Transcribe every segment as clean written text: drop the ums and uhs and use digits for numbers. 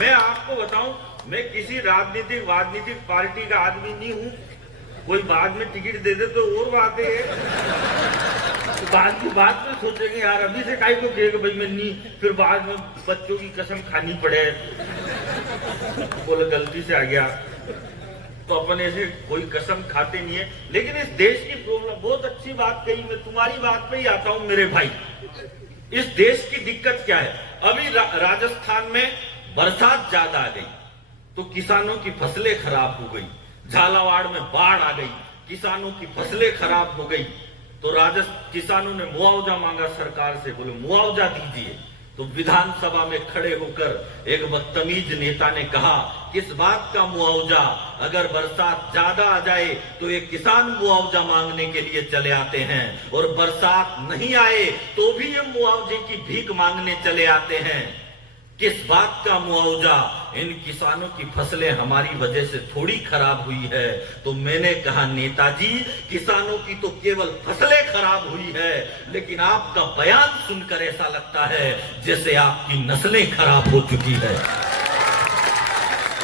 मैं आपको बताऊं, मैं किसी राजनीतिक पार्टी का आदमी नहीं हूं। कोई बाद में टिकट दे दे तो और बात है, तो बाद की बात में सोचेंगे यार अभी से काहे को कहेगा भाई मैं नहीं, फिर बाद में बच्चों की कसम खानी पड़े, बोले गलती से आ गया। तो अपन ऐसे कोई कसम खाते नहीं है। लेकिन इस देश की प्रॉब्लम, बहुत अच्छी बात कही, मैं तुम्हारी बात पे ही आता हूं मेरे भाई। इस देश की दिक्कत क्या है? अभी राजस्थान में बरसात ज्यादा आ गई तो किसानों की फसलें खराब हो गई, झालावाड़ में बाढ़ आ गई, किसानों की फसलें खराब हो गई, तो किसानों ने मुआवजा मांगा सरकार से, बोले मुआवजा दीजिए। तो विधानसभा में खड़े होकर एक बदतमीज नेता ने कहा, किस बात का मुआवजा? अगर बरसात ज्यादा आ जाए तो ये किसान मुआवजा मांगने के लिए चले आते हैं, और बरसात नहीं आए तो भी ये मुआवजे की भीख मांगने चले आते हैं। किस बात का मुआवजा? इन किसानों की फसलें हमारी वजह से थोड़ी खराब हुई है। तो मैंने कहा, नेताजी किसानों की तो केवल फसलें खराब हुई है, लेकिन आपका बयान सुनकर ऐसा लगता है जैसे आपकी नस्लें खराब हो चुकी है।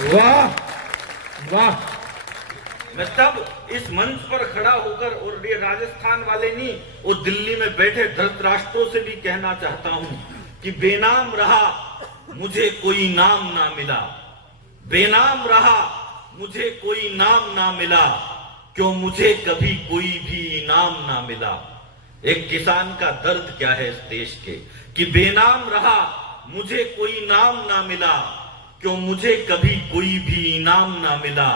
वाह वाह। मैं तब इस मंच पर खड़ा होकर, और ये राजस्थान वाले नहीं, वो दिल्ली में बैठे धृतराष्ट्रों से भी कहना चाहता हूं कि बेनाम रहा मुझे कोई नाम ना मिला, बेनाम रहा मुझे कोई नाम ना मिला, क्यों मुझे कभी कोई भी इनाम ना मिला। एक किसान का दर्द क्या है इस देश के, कि बेनाम रहा मुझे कोई नाम ना मिला, क्यों मुझे कभी कोई भी इनाम ना मिला,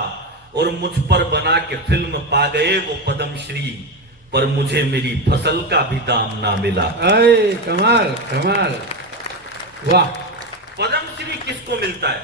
और मुझ पर बना के फिल्म पा गए वो पद्मश्री, पर मुझे मेरी फसल का भी दाम ना मिला। अरे कमाल कमाल, वाह। पद्मश्री किसको मिलता है?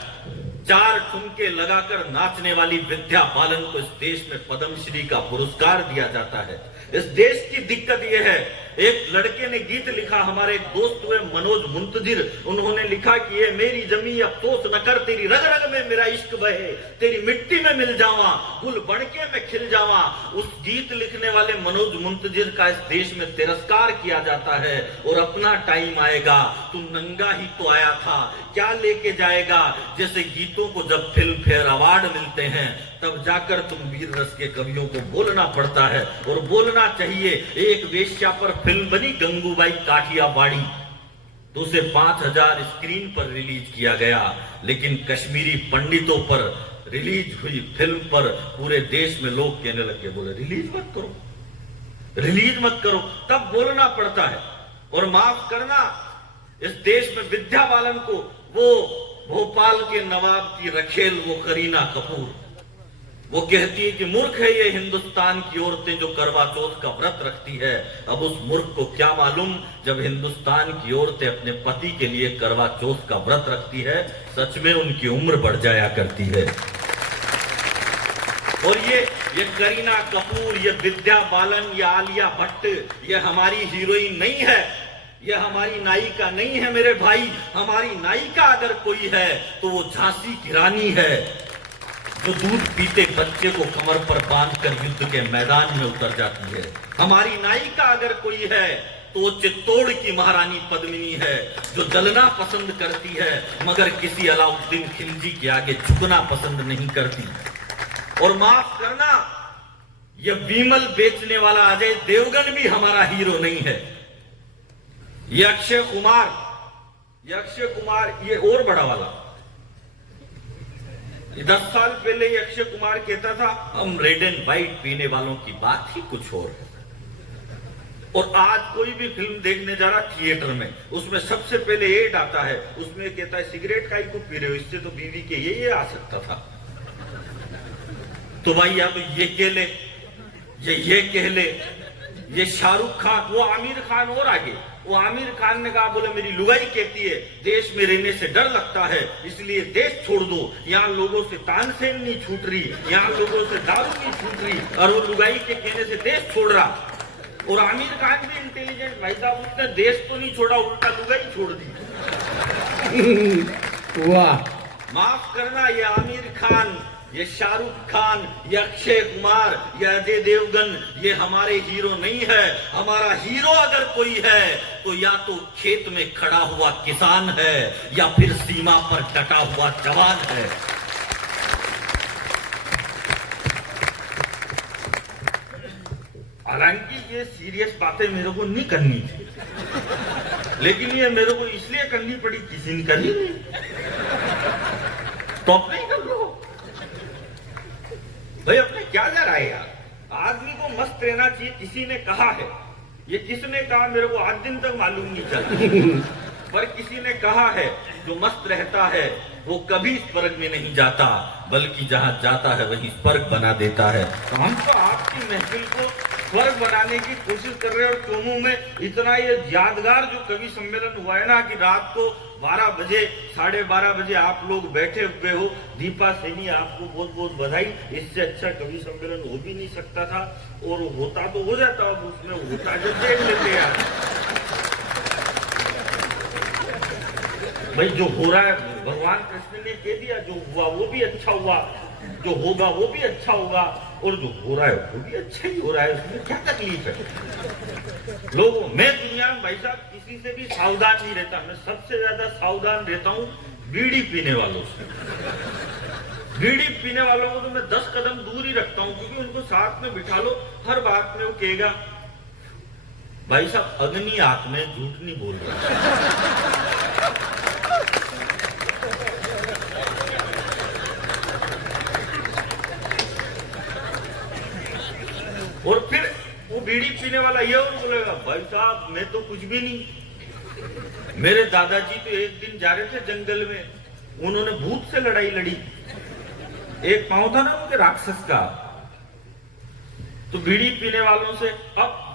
4 ठुमके लगाकर नाचने वाली विद्या बालन को इस देश में पद्मश्री का पुरस्कार दिया जाता है। इस देश की दिक्कत यह है, एक लड़के ने गीत लिखा, हमारे एक दोस्त हुए मनोज मुंतजिर, उन्होंने लिखा कि ये मेरी जमी अफसोस न कर, तेरी रग रग में मेरा इश्क बहे, तेरी मिट्टी में मिल जावा, गुल बनके मैं खिल जावा। उस गीत लिखने वाले मनोज मुंतजिर का इस देश में तिरस्कार किया जाता है, और अपना टाइम आएगा, तू नंगा ही तो आया था, क्या लेके जाएगा। जैसे गीतों को जब फिल्म फेयर अवार्ड मिलते हैं तब जाकर तुम वीर रस के कवियों को बोलना पड़ता है, और बोलना चाहिए। एक वेश्या पर फिल्म बनी गंगूबाई काठियावाड़ी, तो उसे 5000 स्क्रीन पर रिलीज किया गया, लेकिन कश्मीरी पंडितों पर रिलीज हुई फिल्म पर पूरे देश में लोग कहने लगे, बोले रिलीज मत करो, रिलीज मत करो। तब बोलना पड़ता है। और माफ करना, इस देश में विद्या बालन को, वो भोपाल के नवाब की रखेल, वो करीना कपूर, वो कहती है कि मूर्ख है ये हिंदुस्तान की औरतें जो करवा चौथ का व्रत रखती है। अब उस मूर्ख को क्या मालूम, जब हिंदुस्तान की औरतें अपने पति के लिए करवा चौथ का व्रत रखती है, सच में उनकी उम्र बढ़ जाया करती है। और ये करीना कपूर, ये विद्या बालन, ये आलिया भट्ट, ये हमारी हीरोइन नहीं है, ये हमारी नायिका नहीं है मेरे भाई। हमारी नायिका अगर कोई है तो वो झांसी की रानी है, जो दूध पीते बच्चे को कमर पर बांधकर युद्ध के मैदान में उतर जाती है। हमारी नायिका अगर कोई है तो वो चित्तौड़ की महारानी पद्मिनी है, जो जलना पसंद करती है मगर किसी अलाउद्दीन खिलजी के आगे झुकना पसंद नहीं करती। और माफ करना, यह विमल बेचने वाला अजय देवगन भी हमारा हीरो नहीं है। ये अक्षय कुमार ये और बड़ा वाला, 10 साल पहले ये अक्षय कुमार कहता था हम रेड एंड व्हाइट पीने वालों की बात ही कुछ और है। और आज कोई भी फिल्म देखने जा रहा थिएटर में, उसमें सबसे पहले एड आता है, उसमें कहता है सिगरेट काहे को पी रहे हो, इससे तो बीवी के ये आ सकता था। तो भाई या तो ये कह ले, ये कह ले, ये शाहरुख खान, वो आमिर खान और आगे, वो आमिर खान ने कहा, बोले मेरी लुगाई कहती है देश में रहने से डर लगता है, इसलिए देश छोड़ दो, यहाँ लोगों से तानसेन नहीं छूट रही, यहाँ लोगों से दारू नहीं छूट रही, और वो लुगाई के कहने से देश छोड़ रहा। और आमिर खान भी इंटेलिजेंट भाई साहब, उसने देश तो नहीं छोड़ा, उल्टा लुगाई छोड़ दी। वाह। माफ करना, ये आमिर खान, ये शाहरुख खान, ये अक्षय कुमार, ये अजय देवगन, ये हमारे हीरो नहीं है। हमारा हीरो अगर कोई है तो तो या तो खेत में खड़ा हुआ किसान है या फिर सीमा पर डटा हुआ जवान है। हालांकि ये सीरियस बातें मेरे को नहीं करनी थी, लेकिन ये मेरे को इसलिए करनी पड़ी, किसी ने करी नहीं तो अपने ही कर लो भाई। अपने क्या जा रहा है यार, आदमी को मस्त रहना चाहिए। किसी ने कहा है, ये किसने कहा मेरे को आज दिन तक मालूम नहीं चला, पर किसी ने कहा है जो मस्त रहता है वो कभी स्वर्ग में नहीं जाता, बल्कि जहां जाता है वहीं स्वर्ग बना देता है। तो हम तो आपकी महफिल को स्वर्ग बनाने की कोशिश कर रहे हैं। और चोमू में इतना ये यादगार जो कवि सम्मेलन हुआ है ना, कि रात को 12 बजे 12:30 बजे आप लोग बैठे हुए हो। दीपा सैनी, आपको बहुत बहुत बधाई। इससे अच्छा कवि सम्मेलन हो भी नहीं सकता था, और होता तो हो जाता, अब उसमें होता जो देख लेते यार। भाई जो हो रहा है भगवान कृष्ण ने कह दिया, जो हुआ वो भी अच्छा हुआ, जो होगा वो भी अच्छा होगा, और जो हो रहा है वो भी अच्छा ही हो रहा है। उसमें क्या तकलीफ है लोगों? मैं दुनिया में भाई साहब किसी से भी सावधान नहीं रहता। मैं सबसे ज्यादा सावधान रहता हूँ बीड़ी पीने वालों से। बीड़ी पीने वालों को तो मैं 10 कदम दूर ही रखता हूँ, क्योंकि उनको साथ में बिठा लो, हर बात में वो कहेगा भाई साहब अग्नि आंख में, झूठ नहीं बोल रहा। और फिर वो बीड़ी पीने वाला ये और बोलेगा भाई साहब मैं तो कुछ भी नहीं। मेरे दादाजी तो एक दिन जा रहे थे जंगल में, उन्होंने भूत से लड़ाई लड़ी। एक पांव था ना उनके राक्षस का, तो बीड़ी पीने वालों से अब